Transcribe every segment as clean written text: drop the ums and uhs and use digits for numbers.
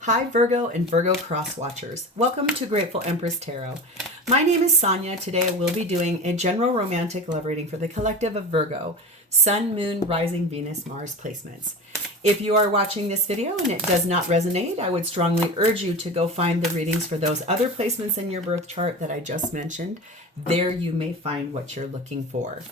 Hi Virgo and Virgo cross watchers. Welcome to Grateful Empress Tarot. My name is Sonia. Today I will be doing a general romantic love reading for the collective of Virgo, Sun, Moon, Rising, Venus, Mars placements. If you are watching this video and it does not resonate, I would strongly urge you to go find the readings for those other placements in your birth chart that I just mentioned. There you may find what you're looking for.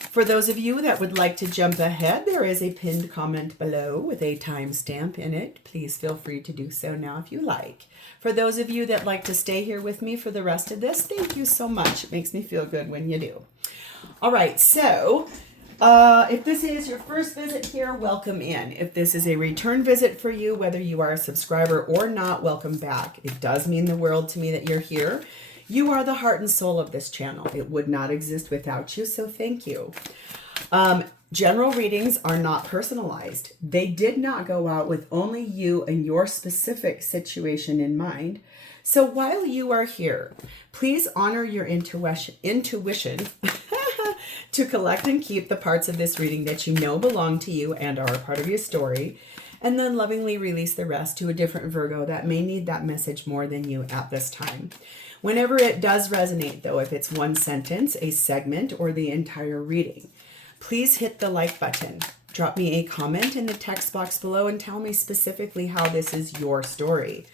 For those of you that would like to jump ahead, there is a pinned comment below with a timestamp in it. Please feel free to do so now if you like. For those of you that like to stay here with me for the rest of this, thank you so much. It makes me feel good when you do. All right, so if this is your first visit here, welcome in. If this is a return visit for you, whether you are a subscriber or not, welcome back. It does mean the world to me that you're here. You are the heart and soul of this channel. It would not exist without you, so thank you. General readings are not personalized. They did not go out with only you and your specific situation in mind. So while you are here, please honor your intuition to collect and keep the parts of this reading that you know belong to you and are a part of your story, and then lovingly release the rest to a different Virgo that may need that message more than you at this time. Whenever it does resonate, though, if it's one sentence, a segment, or the entire reading, please hit the like button. Drop me a comment in the text box below and tell me specifically how this is your story.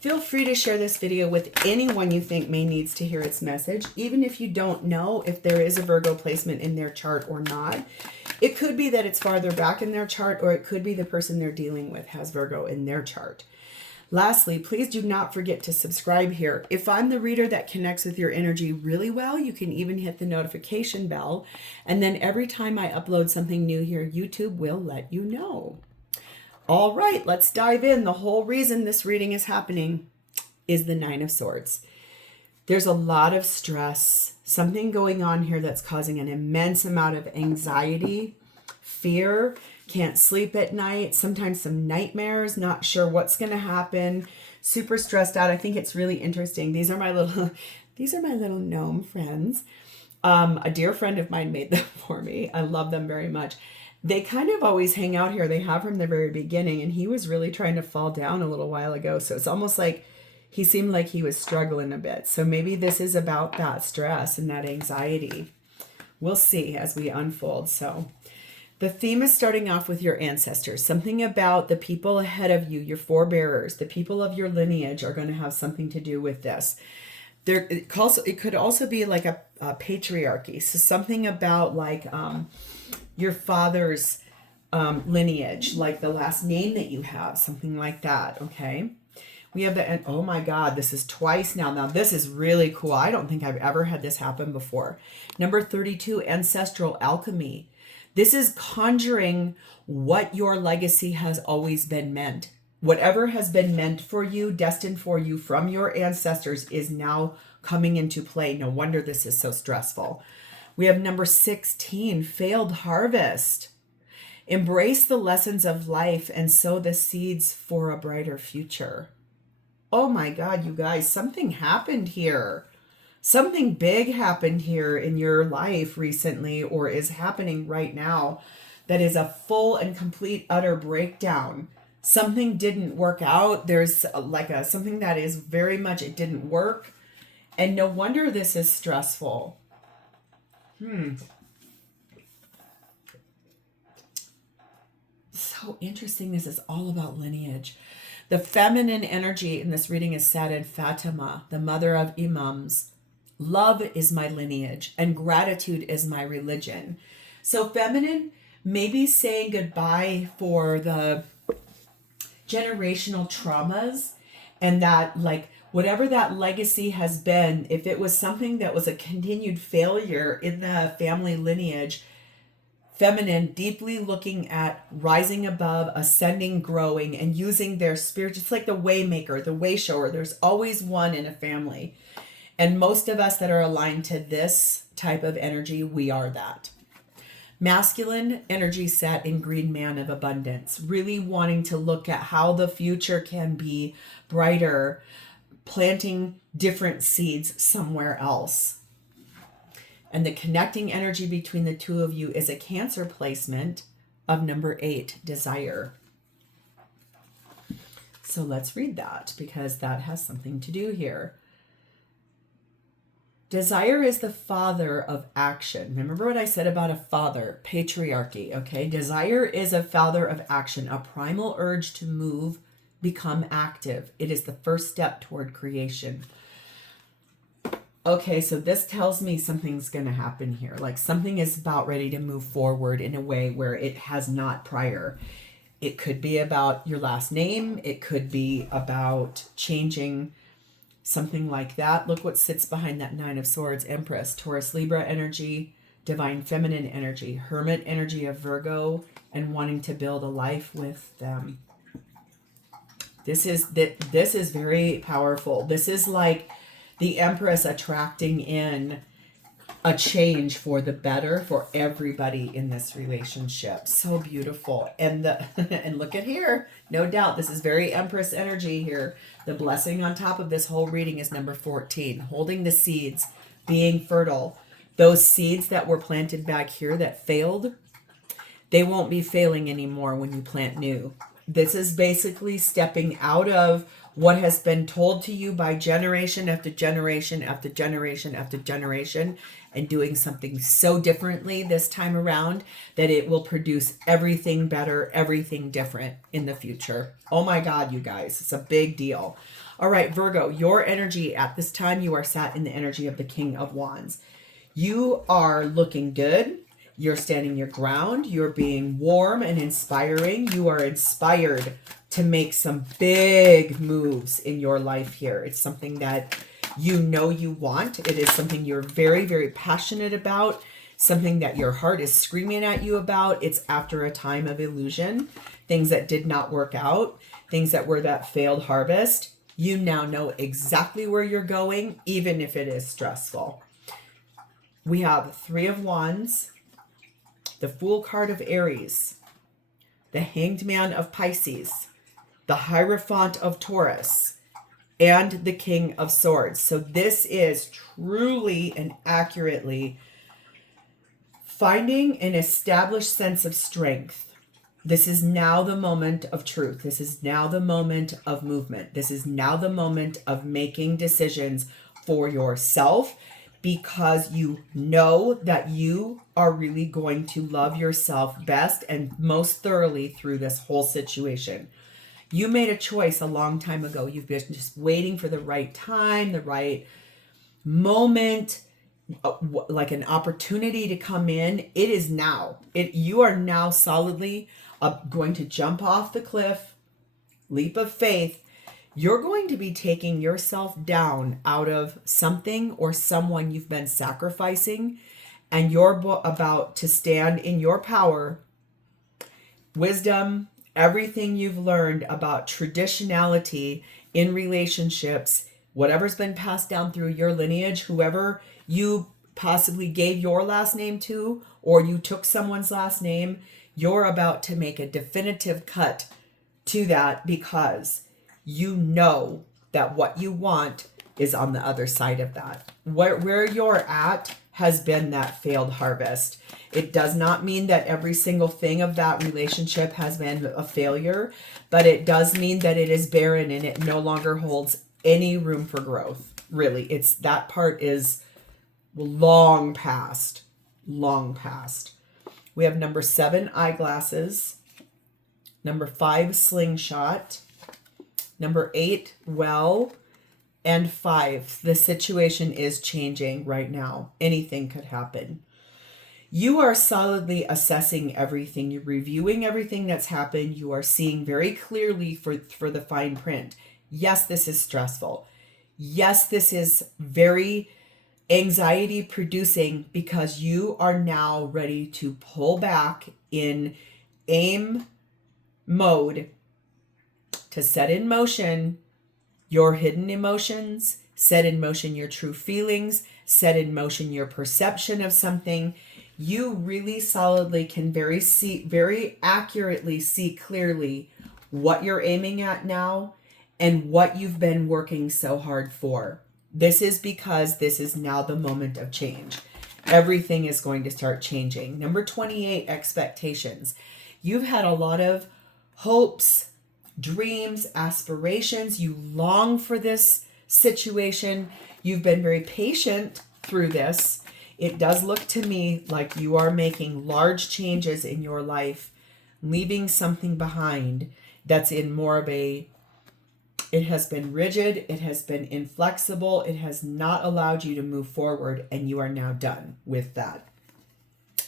Feel free to share this video with anyone you think may needs to hear its message, even if you don't know if there is a Virgo placement in their chart or not. It could be that it's farther back in their chart, or it could be the person they're dealing with has Virgo in their chart. Lastly, please do not forget to subscribe here. If I'm the reader that connects with your energy really well, you can even hit the notification bell. And then every time I upload something new here, YouTube will let you know. All right, let's dive in. The whole reason this reading is happening is the Nine of Swords. There's a lot of stress, something going on here that's causing an immense amount of anxiety, fear, can't sleep at night, sometimes some nightmares, not sure what's going to happen, super stressed out. I think it's really interesting. These are my little gnome friends. A dear friend of mine made them for me. I love them very much. They kind of always hang out here. They have from the very beginning, and he was really trying to fall down a little while ago. So it's almost like he seemed like he was struggling a bit. So maybe this is about that stress and that anxiety. We'll see as we unfold. So the theme is starting off with your ancestors. Something about the people ahead of you, your forebearers, the people of your lineage are going to have something to do with this. It could also be like a patriarchy. So something about like your father's lineage, like the last name that you have, something like that, okay? We have and oh my God, this is twice now. Now this is really cool. I don't think I've ever had this happen before. Number 32, ancestral alchemy. This is conjuring what your legacy has always been meant. Whatever has been meant for you, destined for you from your ancestors is now coming into play. No wonder this is so stressful. We have number 16, failed harvest. Embrace the lessons of life and sow the seeds for a brighter future. Oh my God, you guys, something happened here. Something big happened here in your life recently, or is happening right now, that is a full and complete utter breakdown. Something didn't work out. There's something that is very much, it didn't work. And no wonder this is stressful. So interesting. This is all about lineage. The feminine energy in this reading is sat in Fatima, the mother of imams. Love is my lineage and gratitude is my religion. So feminine, maybe saying goodbye for the generational traumas, and that like whatever that legacy has been, if it was something that was a continued failure in the family lineage, feminine, deeply looking at rising above, ascending, growing, and using their spirit, just like the way maker, the way shower. There's always one in a family. And most of us that are aligned to this type of energy, we are that. Masculine energy set in green man of abundance, really wanting to look at how the future can be brighter, planting different seeds somewhere else. And the connecting energy between the two of you is a Cancer placement of number 8, desire. So let's read that because that has something to do here. Desire is the father of action. Remember what I said about a father, patriarchy, okay? Desire is a father of action, a primal urge to move, become active. It is the first step toward creation. Okay, so this tells me something's going to happen here. Like something is about ready to move forward in a way where it has not prior. It could be about your last name. It could be about changing something like that. Look what sits behind that Nine of Swords, Empress, Taurus, Libra energy, divine feminine energy, hermit energy of Virgo, and wanting to build a life with them. This is very powerful. This is like the Empress attracting in a change for the better for everybody in this relationship. So beautiful. And and look at here. No doubt this is very Empress energy here. The blessing on top of this whole reading is number 14. Holding the seeds, being fertile. Those seeds that were planted back here that failed, they won't be failing anymore when you plant new. This is basically stepping out of what has been told to you by generation after generation after generation after generation, and doing something so differently this time around that it will produce everything better, everything different in the future. Oh my God, you guys, it's a big deal. All right, Virgo, your energy at this time, you are sat in the energy of the King of Wands. You are looking good. You're standing your ground. You're being warm and inspiring. You are inspired to make some big moves in your life here. It's something that you know you want. It is something you're very, very passionate about, something that your heart is screaming at you about. It's after a time of illusion, things that did not work out, things that were that failed harvest. You now know exactly where you're going, even if it is stressful. We have Three of Wands, the Fool card of Aries, the Hanged Man of Pisces, the Hierophant of Taurus, and the King of Swords. So this is truly and accurately finding an established sense of strength. This is now the moment of truth. This is now the moment of movement. This is now the moment of making decisions for yourself, because you know that you are really going to love yourself best and most thoroughly through this whole situation. You made a choice a long time ago. You've been just waiting for the right time, the right moment, like an opportunity to come in. It is now. You are now solidly going to jump off the cliff, leap of faith. You're going to be taking yourself down out of something or someone you've been sacrificing, and you're about to stand in your power, wisdom, everything you've learned about traditionality in relationships, whatever's been passed down through your lineage, whoever you possibly gave your last name to, or you took someone's last name, you're about to make a definitive cut to that, because you know that what you want is on the other side of that. Where you're at has been that failed harvest. It does not mean that every single thing of that relationship has been a failure, but it does mean that it is barren and it no longer holds any room for growth. Really, that part is long past, long past. We have number 7, eyeglasses, number 5, slingshot, number 8, well, and 5, the situation is changing right now. Anything could happen. You are solidly assessing everything. You're reviewing everything that's happened. You are seeing very clearly for the fine print. Yes, this is stressful. Yes, this is very anxiety producing, because you are now ready to pull back in aim mode to set in motion your hidden emotions, set in motion your true feelings, set in motion your perception of something. You really solidly can very accurately see clearly what you're aiming at now and what you've been working so hard for. This is because this is now the moment of change. Everything is going to start changing. Number 28, expectations. You've had a lot of hopes, dreams, aspirations. You long for this situation. You've been very patient through this. It does look to me like you are making large changes in your life, leaving something behind that's in more of a, it has been rigid, it has been inflexible, it has not allowed you to move forward, and you are now done with that.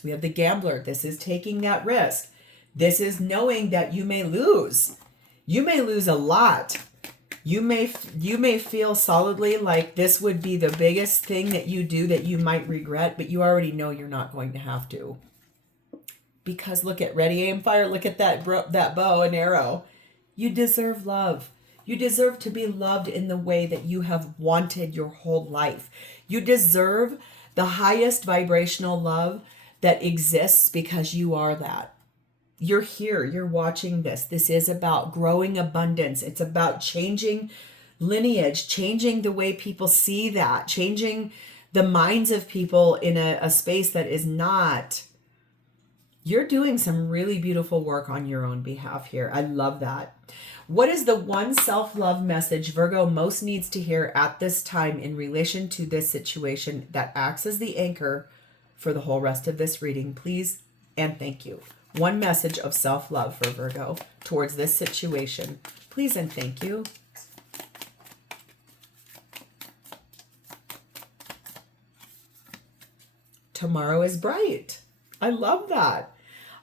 We have the gambler. This is taking that risk. This is knowing that you may lose. You may lose a lot. You may feel solidly like this would be the biggest thing that you do that you might regret, but you already know you're not going to have to. Because look at ready, aim, fire. Look at that bow and arrow. You deserve love. You deserve to be loved in the way that you have wanted your whole life. You deserve the highest vibrational love that exists because you are that. You're here. You're watching this. This is about growing abundance. It's about changing lineage, changing the way people see that, changing the minds of people in a space that is not. You're doing some really beautiful work on your own behalf here. I love that. What is the one self-love message Virgo most needs to hear at this time in relation to this situation that acts as the anchor for the whole rest of this reading? Please and thank you. One message of self-love for Virgo towards this situation. Please and thank you. Tomorrow is bright. I love that.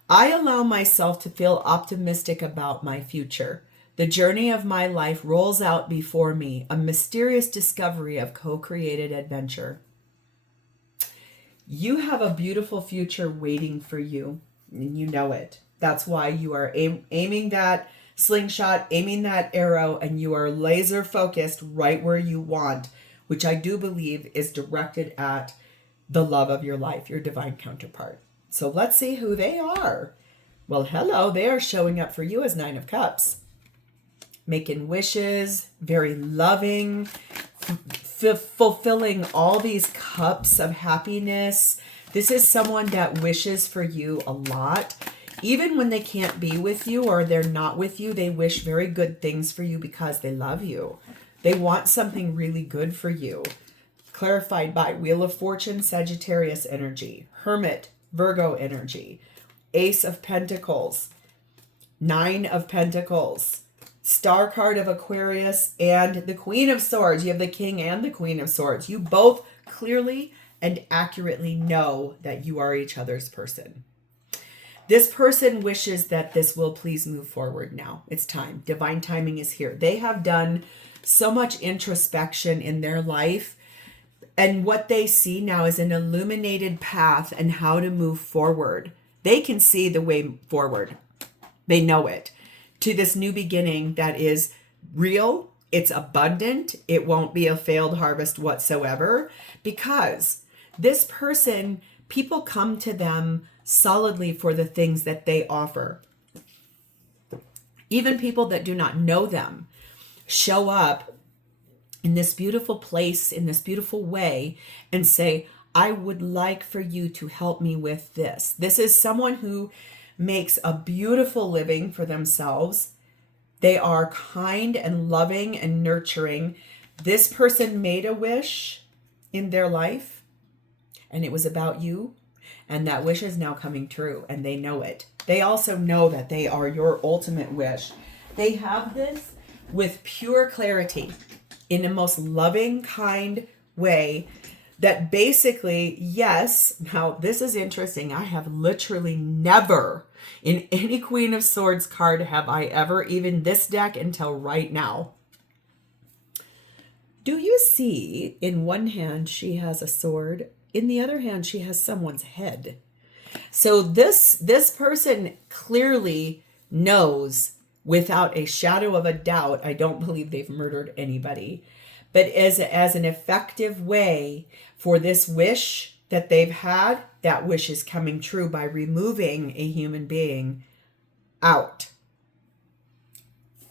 I allow myself to feel optimistic about my future. The journey of my life rolls out before me, a mysterious discovery of co-created adventure. You have a beautiful future waiting for you, and you know it. That's why you are aiming that slingshot, aiming that arrow, and you are laser focused right where you want, which I do believe is directed at the love of your life, your divine counterpart. So let's see who they are. Well, hello, they are showing up for you as Nine of Cups. Making wishes, very loving, fulfilling all these cups of happiness. This is someone that wishes for you a lot. Even when they can't be with you or they're not with you, they wish very good things for you because they love you. They want something really good for you. Clarified by Wheel of Fortune, Sagittarius energy, Hermit, Virgo energy, Ace of Pentacles, Nine of Pentacles, Star card of Aquarius, and the Queen of Swords. You have the King and the Queen of Swords. You both clearly and accurately know that you are each other's person. This person wishes that this will please move forward now. It's time. Divine timing is here. They have done so much introspection in their life, and what they see now is an illuminated path and how to move forward. They can see the way forward. They know it. To this new beginning that is real, it's abundant, it won't be a failed harvest whatsoever, because this person, people come to them solidly for the things that they offer. Even people that do not know them show up in this beautiful place, in this beautiful way, and say, I would like for you to help me with this. This is someone who makes a beautiful living for themselves. They are kind and loving and nurturing. This person made a wish in their life, and it was about you, and that wish is now coming true, and they know it. They also know that they are your ultimate wish. They have this with pure clarity, in the most loving, kind way, that basically, yes, now this is interesting. I have literally never in any Queen of Swords card have I ever, even this deck until right now. Do you see in one hand she has a sword, in the other hand she has someone's head. So this person clearly knows without a shadow of a doubt, I don't believe they've murdered anybody, but as an effective way for this wish that they've had, that wish is coming true by removing a human being out.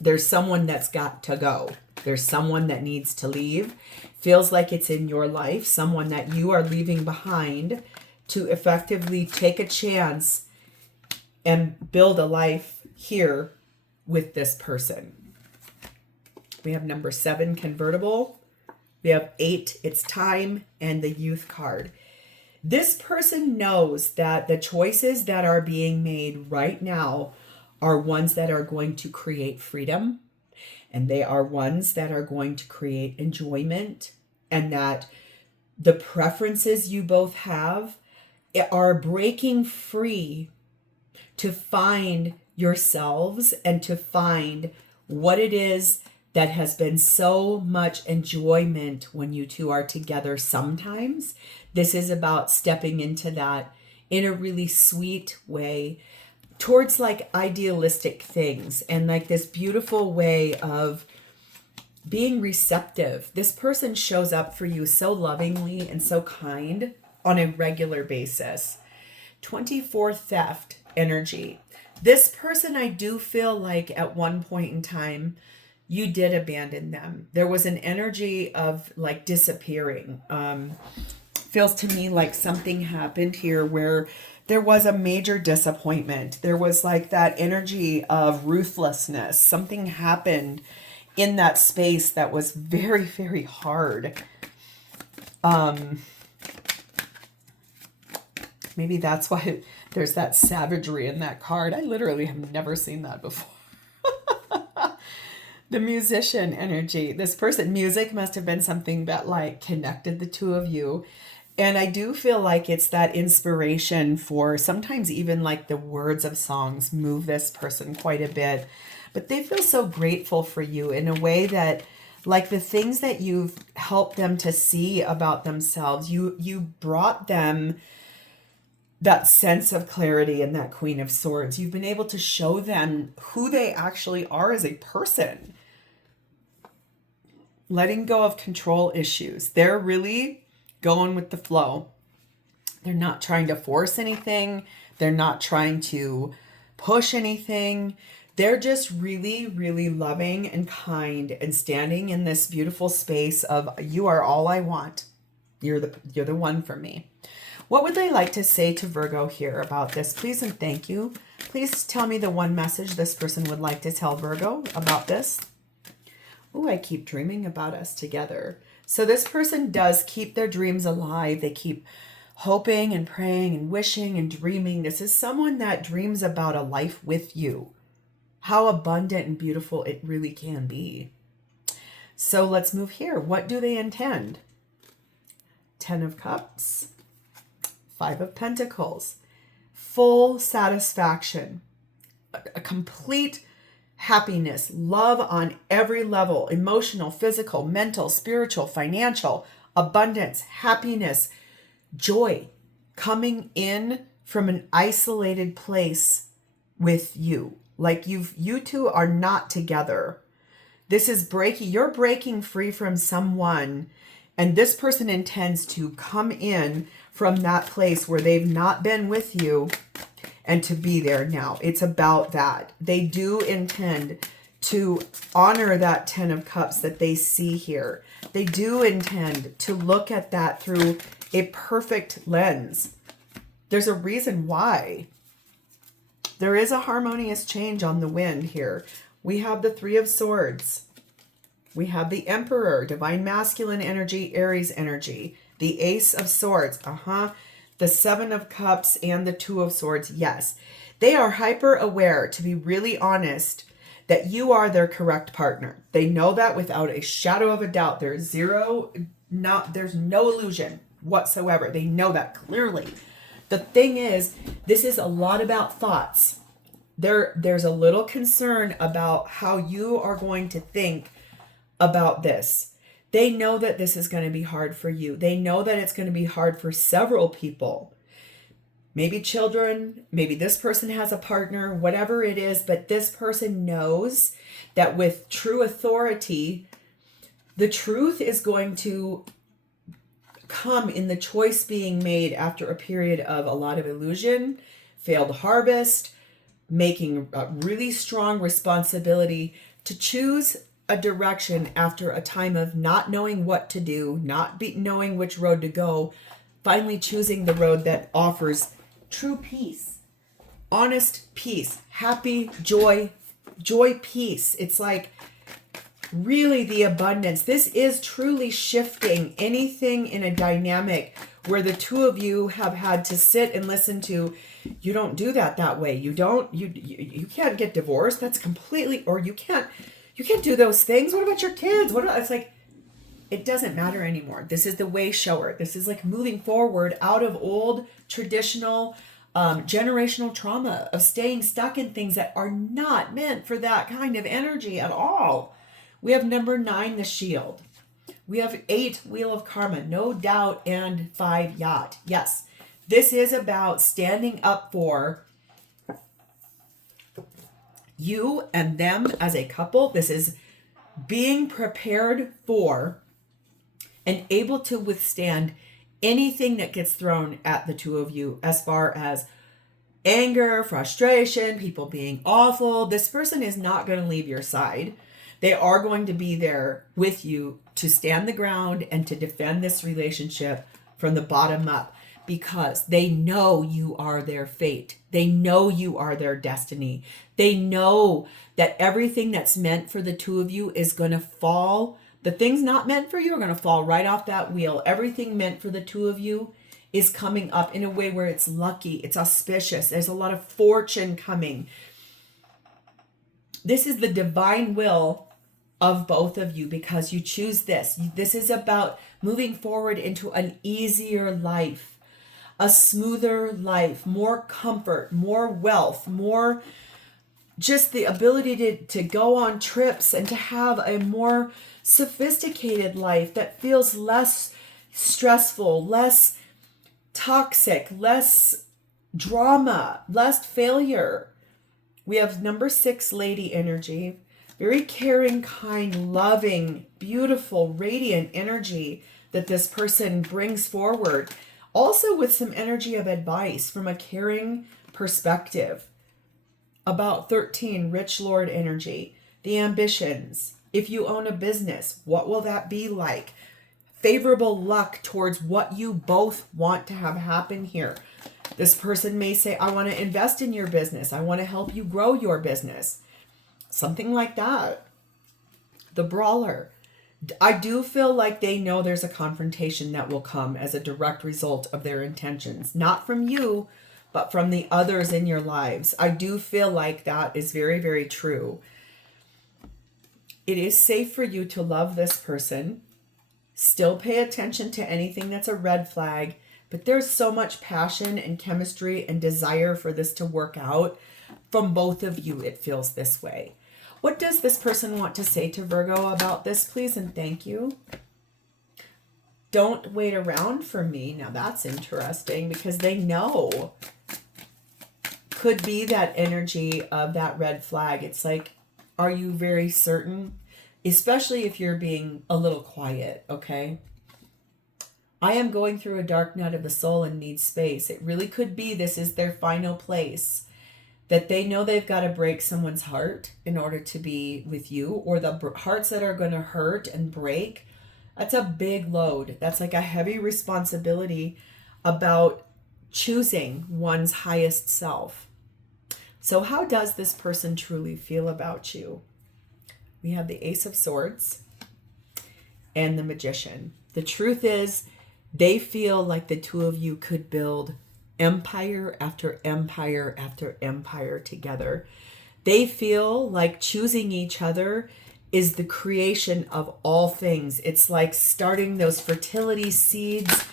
There's someone that's got to go. There's someone that needs to leave. Feels like it's in your life, someone that you are leaving behind to effectively take a chance and build a life here with this person. We have number 7, convertible. We have 8, it's time, and the youth card. This person knows that the choices that are being made right now are ones that are going to create freedom, and they are ones that are going to create enjoyment, and that the preferences you both have are breaking free to find yourselves and to find what it is that has been so much enjoyment when you two are together sometimes. This is about stepping into that in a really sweet way towards like idealistic things and like this beautiful way of being receptive. This person shows up for you so lovingly and so kind on a regular basis. 24 theft energy. This person, I do feel like at one point in time, you did abandon them. There was an energy of like disappearing. Feels to me like something happened here where there was a major disappointment. There was like that energy of ruthlessness. Something happened in that space that was very, very hard. Maybe that's why there's that savagery in that card. I literally have never seen that before. The musician energy. This person, music must have been something that like connected the two of you. And I do feel like it's that inspiration for sometimes even like the words of songs move this person quite a bit. But they feel so grateful for you in a way that like the things that you've helped them to see about themselves, you brought them that sense of clarity and that Queen of Swords. You've been able to show them who they actually are as a person. Letting go of control issues. They're really going with the flow. They're not trying to force anything. They're not trying to push anything. They're just really, really loving and kind and standing in this beautiful space of you are all I want. You're the one for me. What would they like to say to Virgo here about this? Please and thank you. Please tell me the one message this person would like to tell Virgo about this. Oh, I keep dreaming about us together. So this person does keep their dreams alive. They keep hoping and praying and wishing and dreaming. This is someone that dreams about a life with you. How abundant and beautiful it really can be. So let's move here. What do they intend? 10 of Cups. 5 of Pentacles. Full satisfaction. A complete happiness, love on every level, emotional, physical, mental, spiritual, financial, abundance, happiness, joy, coming in from an isolated place with you. Like you two are not together. This is you're breaking free from someone, and this person intends to come in from that place where they've not been with you and to be there now. It's about that. They do intend to honor that 10 of Cups that they see here. They do intend to look at that through a perfect lens. There's a reason why. There is a harmonious change on the wind here. We have the 3 of Swords. We have the Emperor, divine masculine energy, Aries energy. The Ace of Swords. The 7 of Cups and the 2 of Swords. Yes. They are hyper aware, to be really honest, that you are their correct partner. They know that without a shadow of a doubt. There's no illusion whatsoever. They know that clearly. The thing is, this is a lot about thoughts. There's a little concern about how you are going to think about this. They know that this is going to be hard for you. They know that it's going to be hard for several people. Maybe children, maybe this person has a partner, whatever it is, but this person knows that with true authority, the truth is going to come in the choice being made after a period of a lot of illusion, failed harvest, making a really strong responsibility to choose a direction after a time of not knowing what to do, not knowing which road to go, finally choosing the road that offers true peace, honest peace, happy, joy, joy, peace. It's like really the abundance. This is truly shifting anything in a dynamic where the two of you have had to sit and listen to, you don't do that way. You can't get divorced. That's completely, or you can't do those things. What about your kids? It's like, it doesn't matter anymore. This is the way shower. This is like moving forward out of old traditional generational trauma of staying stuck in things that are not meant for that kind of energy at all. We have number 9, the shield. We have 8, wheel of karma, no doubt, and 5, yacht. Yes, this is about standing up for you and them as a couple. This is being prepared for and able to withstand anything that gets thrown at the two of you as far as anger, frustration, people being awful. This person is not going to leave your side. They are going to be there with you to stand the ground and to defend this relationship from the bottom up, because they know you are their fate. They know you are their destiny. They know that everything that's meant for the two of you is going to fall. The things not meant for you are going to fall right off that wheel. Everything meant for the two of you is coming up in a way where it's lucky, it's auspicious. There's a lot of fortune coming. This is the divine will of both of you because you choose this. This is about moving forward into an easier life, a smoother life, more comfort, more wealth, more just the ability to go on trips and to have a more sophisticated life that feels less stressful, less toxic, less drama, less failure. We have number 6, lady energy. Very caring, kind, loving, beautiful, radiant energy that this person brings forward. Also with some energy of advice from a caring perspective. About 13, rich lord energy. The ambitions. If you own a business, what will that be like? Favorable luck towards what you both want to have happen here. This person may say, I want to invest in your business. I want to help you grow your business. Something like that. The brawler. I do feel like they know there's a confrontation that will come as a direct result of their intentions. Not from you, but from the others in your lives. I do feel like that is very, very true. It is safe for you to love this person. Still pay attention to anything that's a red flag. But there's so much passion and chemistry and desire for this to work out. From both of you, it feels this way. What does this person want to say to Virgo about this, please? And thank you. Don't wait around for me. Now that's interesting because they know. Could be that energy of that red flag. It's like, are you very certain? Especially if you're being a little quiet, okay? I am going through a dark night of the soul and need space. It really could be this is their final place. That they know they've got to break someone's heart in order to be with you, or the hearts that are going to hurt and break. That's a big load. That's like a heavy responsibility about choosing one's highest self. So how does this person truly feel about you? We have the Ace of Swords and the Magician. The truth is, they feel like the two of you could build empire after empire after empire together. They feel like choosing each other is the creation of all things. It's like starting those fertility seeds.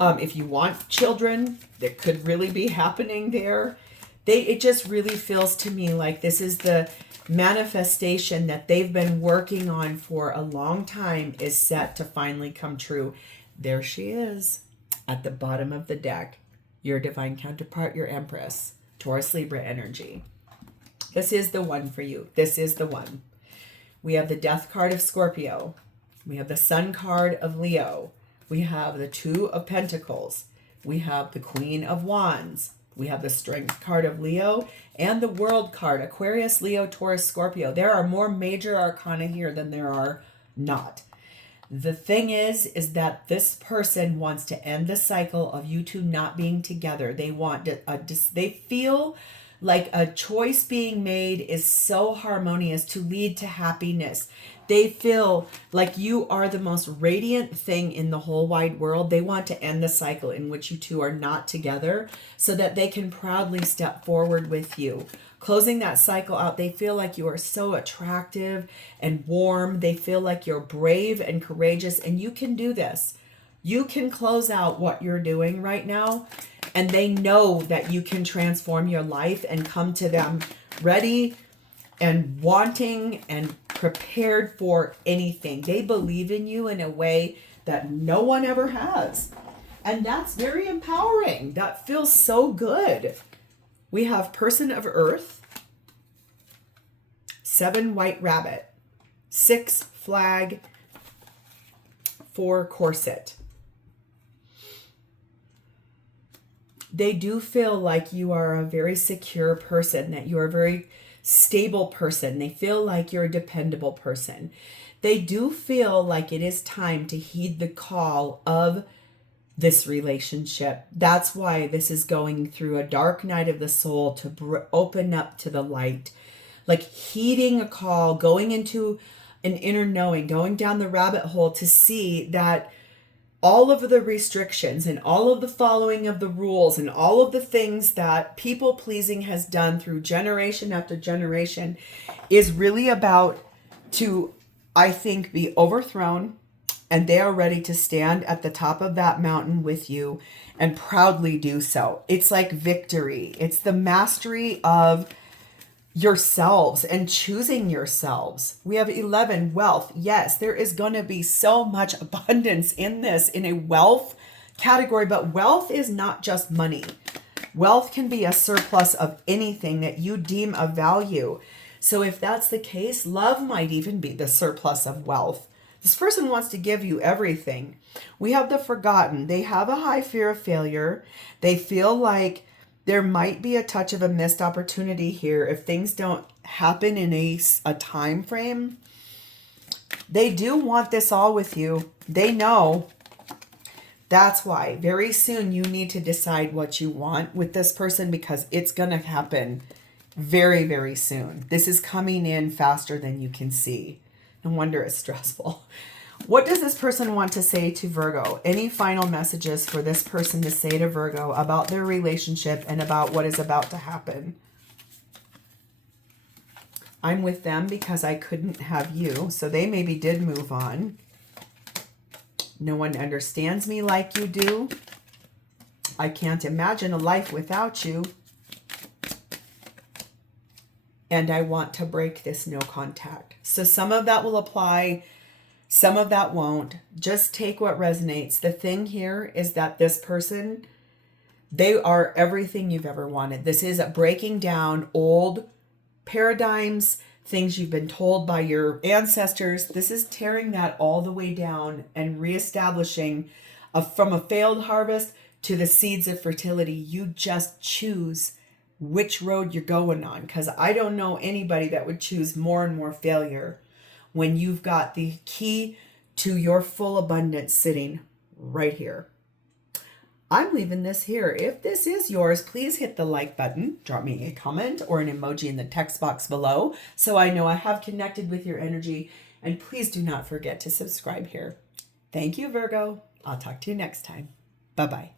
If you want children, that could really be happening there. It just really feels to me like this is the manifestation that they've been working on for a long time is set to finally come true. There she is at the bottom of the deck. Your divine counterpart, your Empress, Taurus Libra energy. This is the one for you. This is the one. We have the Death card of Scorpio. We have the Sun card of Leo. We have the Two of Pentacles. We have the Queen of Wands. We have the Strength card of Leo and the World card, Aquarius, Leo, Taurus, Scorpio. There are more major arcana here than there are not. The thing is that this person wants to end the cycle of you two not being together. They want to, they feel like a choice being made is so harmonious to lead to happiness. They feel like you are the most radiant thing in the whole wide world. They want to end the cycle in which you two are not together so that they can proudly step forward with you. Closing that cycle out, they feel like you are so attractive and warm. They feel like you're brave and courageous, and you can do this. You can close out what you're doing right now, and they know that you can transform your life and come to them ready and wanting and prepared for anything. They believe in you in a way that no one ever has. And that's very empowering. That feels so good. We have Person of Earth, 7 White Rabbit, 6 Flag, 4 Corset. They do feel like you are a very secure person, that you are a very stable person. They feel like you're a dependable person. They do feel like it is time to heed the call of this relationship. That's why this is going through a dark night of the soul to open up to the light. Like heeding a call, going into an inner knowing, going down the rabbit hole to see that all of the restrictions and all of the following of the rules and all of the things that people pleasing has done through generation after generation is really about to, I think, be overthrown. And they are ready to stand at the top of that mountain with you and proudly do so. It's like victory. It's the mastery of yourselves and choosing yourselves. We have 11, wealth. Yes, there is going to be so much abundance in this, in a wealth category, but wealth is not just money. Wealth can be a surplus of anything that you deem of value. So if that's the case, love might even be the surplus of wealth. This person wants to give you everything. We have the Forgotten. They have a high fear of failure. They feel like there might be a touch of a missed opportunity here if things don't happen in a time frame. They do want this all with you. They know. That's why very soon you need to decide what you want with this person, because it's going to happen very, very soon. This is coming in faster than you can see. No wonder it's stressful. What does this person want to say to Virgo? Any final messages for this person to say to Virgo about their relationship and about what is about to happen? I'm with them because I couldn't have you. So they maybe did move on. No one understands me like you do. I can't imagine a life without you. And I want to break this no contact. So some of that will apply. Some of that won't. Just take what resonates. The thing here is that this person, they are everything you've ever wanted. This is breaking down old paradigms, things you've been told by your ancestors. This is tearing that all the way down and reestablishing from a failed harvest to the seeds of fertility. You just choose which road you're going on, because I don't know anybody that would choose more and more failure when you've got the key to your full abundance sitting right here. I'm leaving this here. If this is yours, please hit the like button, drop me a comment or an emoji in the text box below so I know I have connected with your energy, and please do not forget to subscribe here. Thank you, Virgo. I'll talk to you next time. Bye-bye.